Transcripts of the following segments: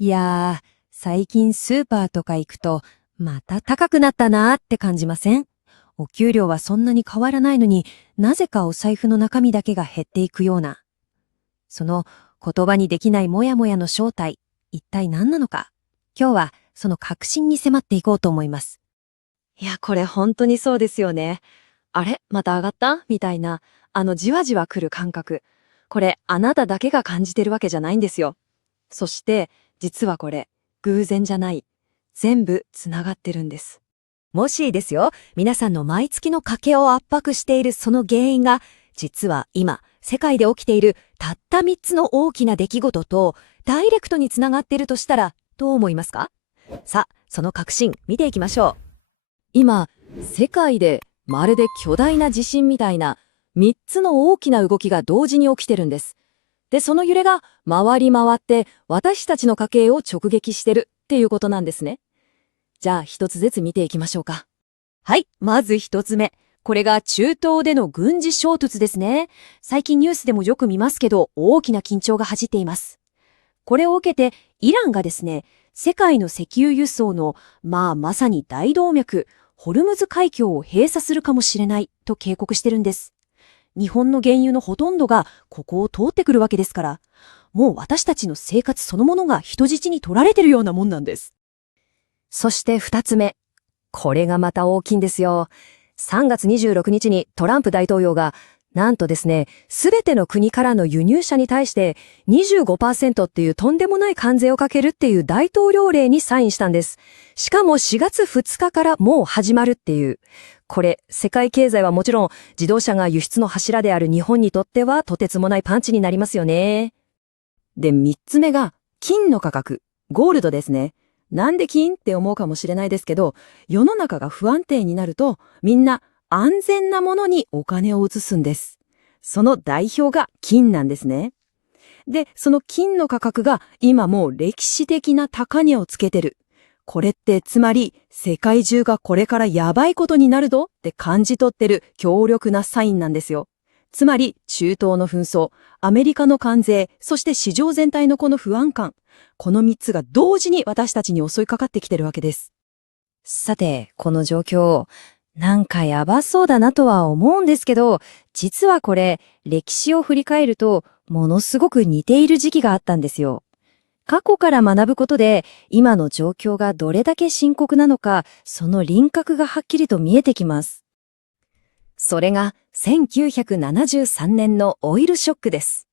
いやー、最近スーパーとか行くと、また高くなったなーって感じません？お給料はそんなに変わらないのに、なぜかお財布の中身だけが減っていくような。その言葉にできないモヤモヤの正体、一体何なのか。今日はその核心に迫っていこうと思います。いや、これ本当にそうですよね。あれまた上がったみたいな、じわじわ来る感覚。これ、あなただけが感じてるわけじゃないんですよ。そして、実はこれ、偶然じゃない。全部つながってるんです。もしですよ、皆さんの毎月の家計を圧迫しているその原因が、実は今、世界で起きているたった3つの大きな出来事と、ダイレクトにつながっているとしたら、どう思いますか？さあ、その核心、見ていきましょう。今、世界でまるで巨大な地震みたいな3つの大きな動きが同時に起きてるんです。で、その揺れが回り回って私たちの家計を直撃してるっていうことなんですね。じゃあ一つずつ見ていきましょうか。はい、まず一つ目。これが中東での軍事衝突ですね。最近ニュースでもよく見ますけど、大きな緊張が走っています。これを受けて、イランがですね、世界の石油輸送の、まさに大動脈、ホルムズ海峡を閉鎖するかもしれないと警告してるんです。日本の原油のほとんどがここを通ってくるわけですから、もう私たちの生活そのものが人質に取られてるようなもんなんです。そして二つ目。これがまた大きいんですよ。3月26日にトランプ大統領が、なんとですね、すべての国からの輸入車に対して25%っていうとんでもない関税をかけるっていう大統領令にサインしたんです。しかも4月2日からもう始まるっていう。これ、世界経済はもちろん自動車が輸出の柱である日本にとってはとてつもないパンチになりますよね。で、3つ目が、金の価格、ゴールドですね。なんで金って思うかもしれないですけど、世の中が不安定になると、みんな安全なものにお金を移すんです。その代表が金なんですね。で、その金の価格が今もう歴史的な高値をつけてる。これってつまり世界中がこれからやばいことになるぞって感じ取ってる強力なサインなんですよ。つまり中東の紛争、アメリカの関税、そして市場全体のこの不安感。この3つが同時に私たちに襲いかかってきてるわけです。さて、この状況、なんかやばそうだなとは思うんですけど、実はこれ、歴史を振り返ると、ものすごく似ている時期があったんですよ。過去から学ぶことで、今の状況がどれだけ深刻なのか、その輪郭がはっきりと見えてきます。それが、1973年のオイルショックです。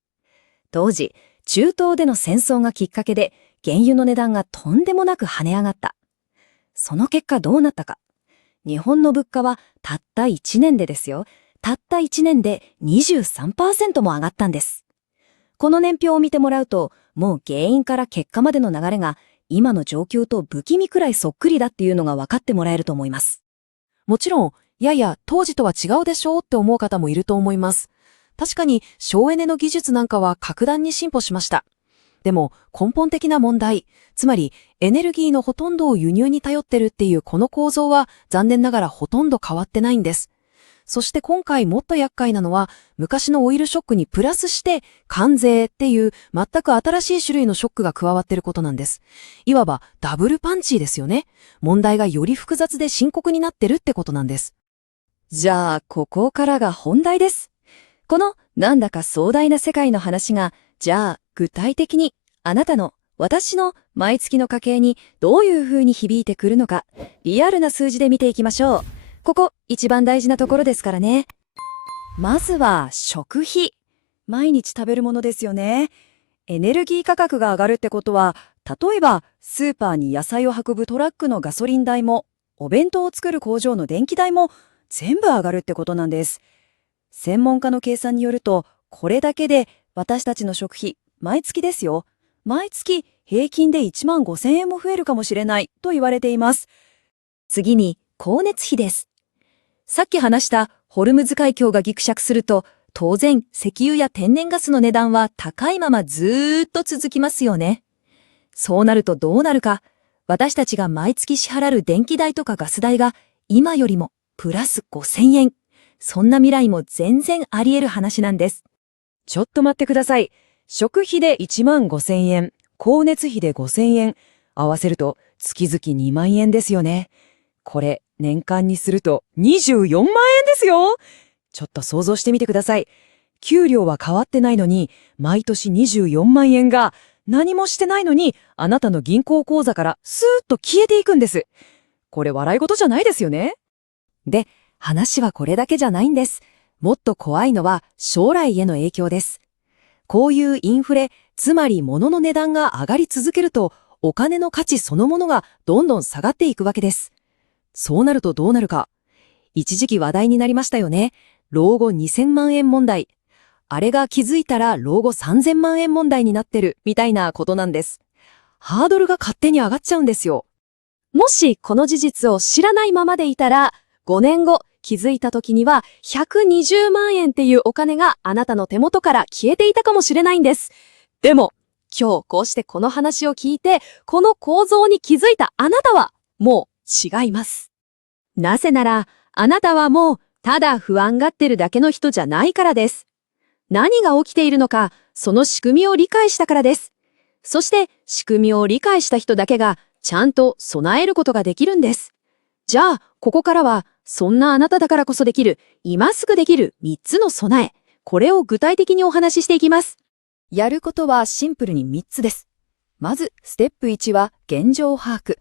当時、中東での戦争がきっかけで、原油の値段がとんでもなく跳ね上がった。その結果どうなったか。日本の物価はたった1年でですよ。たった1年で23%も上がったんです。この年表を見てもらうと、もう原因から結果までの流れが今の状況と不気味くらいそっくりだっていうのが分かってもらえると思います。もちろん、いやいや、当時とは違うでしょうって思う方もいると思います。確かに、省エネの技術なんかは格段に進歩しました。でも、根本的な問題、つまり、エネルギーのほとんどを輸入に頼ってるっていうこの構造は、残念ながらほとんど変わってないんです。そして今回もっと厄介なのは、昔のオイルショックにプラスして、関税っていう全く新しい種類のショックが加わってることなんです。いわばダブルパンチですよね。問題がより複雑で深刻になってるってことなんです。じゃあ、ここからが本題です。このなんだか壮大な世界の話が、じゃあ具体的にあなたの、私の毎月の家計にどういう風に響いてくるのか、リアルな数字で見ていきましょう。ここ一番大事なところですからね。まずは食費。毎日食べるものですよね。エネルギー価格が上がるってことは、例えばスーパーに野菜を運ぶトラックのガソリン代も、お弁当を作る工場の電気代も全部上がるってことなんです。専門家の計算によると、これだけで私たちの食費、毎月ですよ。毎月平均で1万5,000円も増えるかもしれないと言われています。次に光熱費です。さっき話したホルムズ海峡がギクシャクすると、当然石油や天然ガスの値段は高いままずーっと続きますよね。そうなるとどうなるか。私たちが毎月支払う電気代とかガス代が今よりもプラス5,000円。そんな未来も全然あり得る話なんです。ちょっと待ってください。食費で1万5,000円。光熱費で5000円。合わせると月々2万円ですよね。これ、年間にすると24万円ですよ。ちょっと想像してみてください。給料は変わってないのに、毎年24万円が、何もしてないのに、あなたの銀行口座からスーッと消えていくんです。これ笑い事じゃないですよね。で、話はこれだけじゃないんです。もっと怖いのは将来への影響です。こういうインフレ、つまり物の値段が上がり続けると、お金の価値そのものがどんどん下がっていくわけです。そうなるとどうなるか。一時期話題になりましたよね。老後2000万円問題。あれが気づいたら老後3000万円問題になってるみたいなことなんです。ハードルが勝手に上がっちゃうんですよ。もしこの事実を知らないままでいたら、5年後気づいた時には120万円っていうお金があなたの手元から消えていたかもしれないんです。でも、今日こうしてこの話を聞いて、この構造に気づいたあなたは、もう違います。なぜなら、あなたはもう、ただ不安がってるだけの人じゃないからです。何が起きているのか、その仕組みを理解したからです。そして、仕組みを理解した人だけが、ちゃんと備えることができるんです。じゃあ、ここからは、そんなあなただからこそできる、今すぐできる3つの備え、これを具体的にお話ししていきます。やることはシンプルに3つです。まず、ステップ1は現状把握。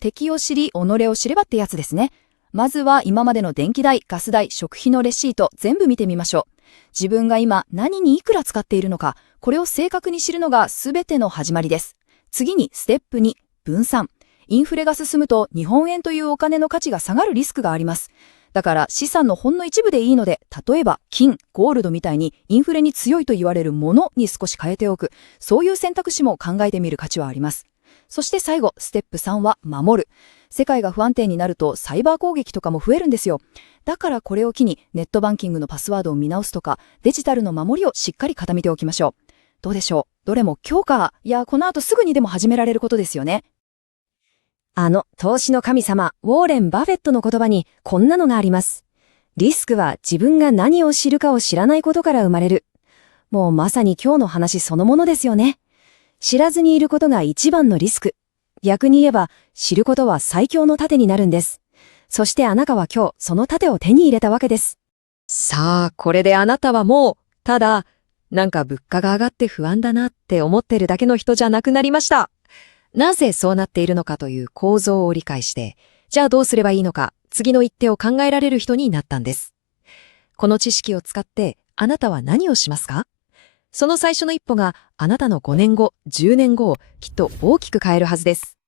敵を知り、己を知ればってやつですね。まずは今までの電気代、ガス代、食費のレシート、全部見てみましょう。自分が今何にいくら使っているのか、これを正確に知るのが全ての始まりです。次にステップ2、分散。インフレが進むと日本円というお金の価値が下がるリスクがあります。だから資産のほんの一部でいいので、例えば金、ゴールドみたいにインフレに強いと言われるものに少し変えておく、そういう選択肢も考えてみる価値はあります。そして最後、ステップ3は守る。世界が不安定になるとサイバー攻撃とかも増えるんですよ。だからこれを機にネットバンキングのパスワードを見直すとか、デジタルの守りをしっかり固めておきましょう。どうでしょう。どれも今日か、いやこの後すぐにでも始められることですよね。投資の神様、ウォーレン・バフェットの言葉にこんなのがあります。リスクは自分が何を知るかを知らないことから生まれる。もうまさに今日の話そのものですよね。知らずにいることが一番のリスク。逆に言えば、知ることは最強の盾になるんです。そしてあなたは今日、その盾を手に入れたわけです。さあ、これであなたはもう、ただ、なんか物価が上がって不安だなって思ってるだけの人じゃなくなりました。なぜそうなっているのかという構造を理解して、じゃあどうすればいいのか、次の一手を考えられる人になったんです。この知識を使って、あなたは何をしますか？その最初の一歩があなたの5年後、10年後をきっと大きく変えるはずです。